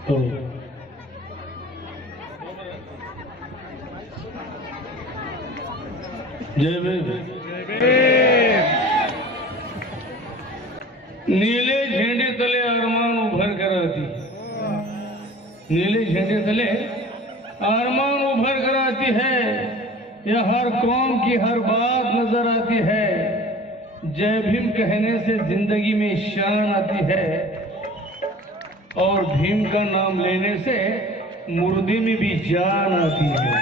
हो. जय भीम. नीले झंडे तले अरमान उभर कराती, नीले झंडे तले अरमान उभर कराती है, यह हर कौम की हर बात नजर आती है। जय भीम कहने से जिंदगी में शान आती है और भीम का नाम लेने से मुर्दे में भी जान आती है।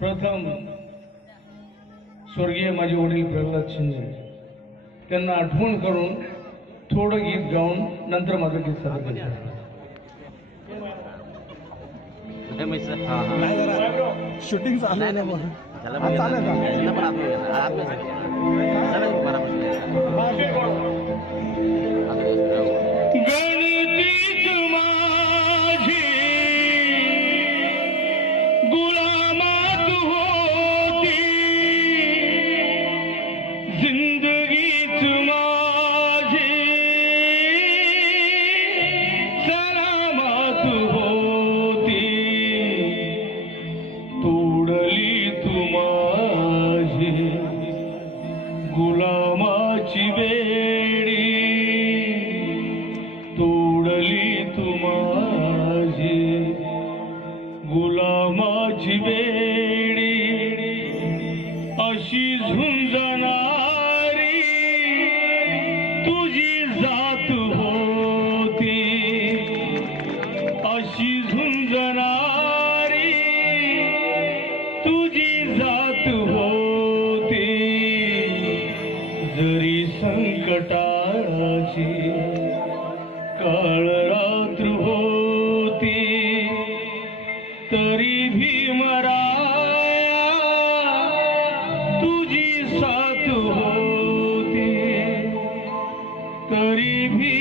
प्रथम स्वर्गीय माझे वडील प्रल्हाद शिंदे त्यांना आठवण करून थोडं गीत गाऊन नंतर माझं गीत सादर केलं. शूटिंग चालू आहे ना. गुलामाची बेडी तोडली तू माझी, गुलामाची बेडी अशी झुंजणारी तुझी जात होती, अशी झुंजणारी तुझी जात होती. जरी संकटाची काळ रात्र होती तरी भीमराया तुझी साथ होती, तरी भी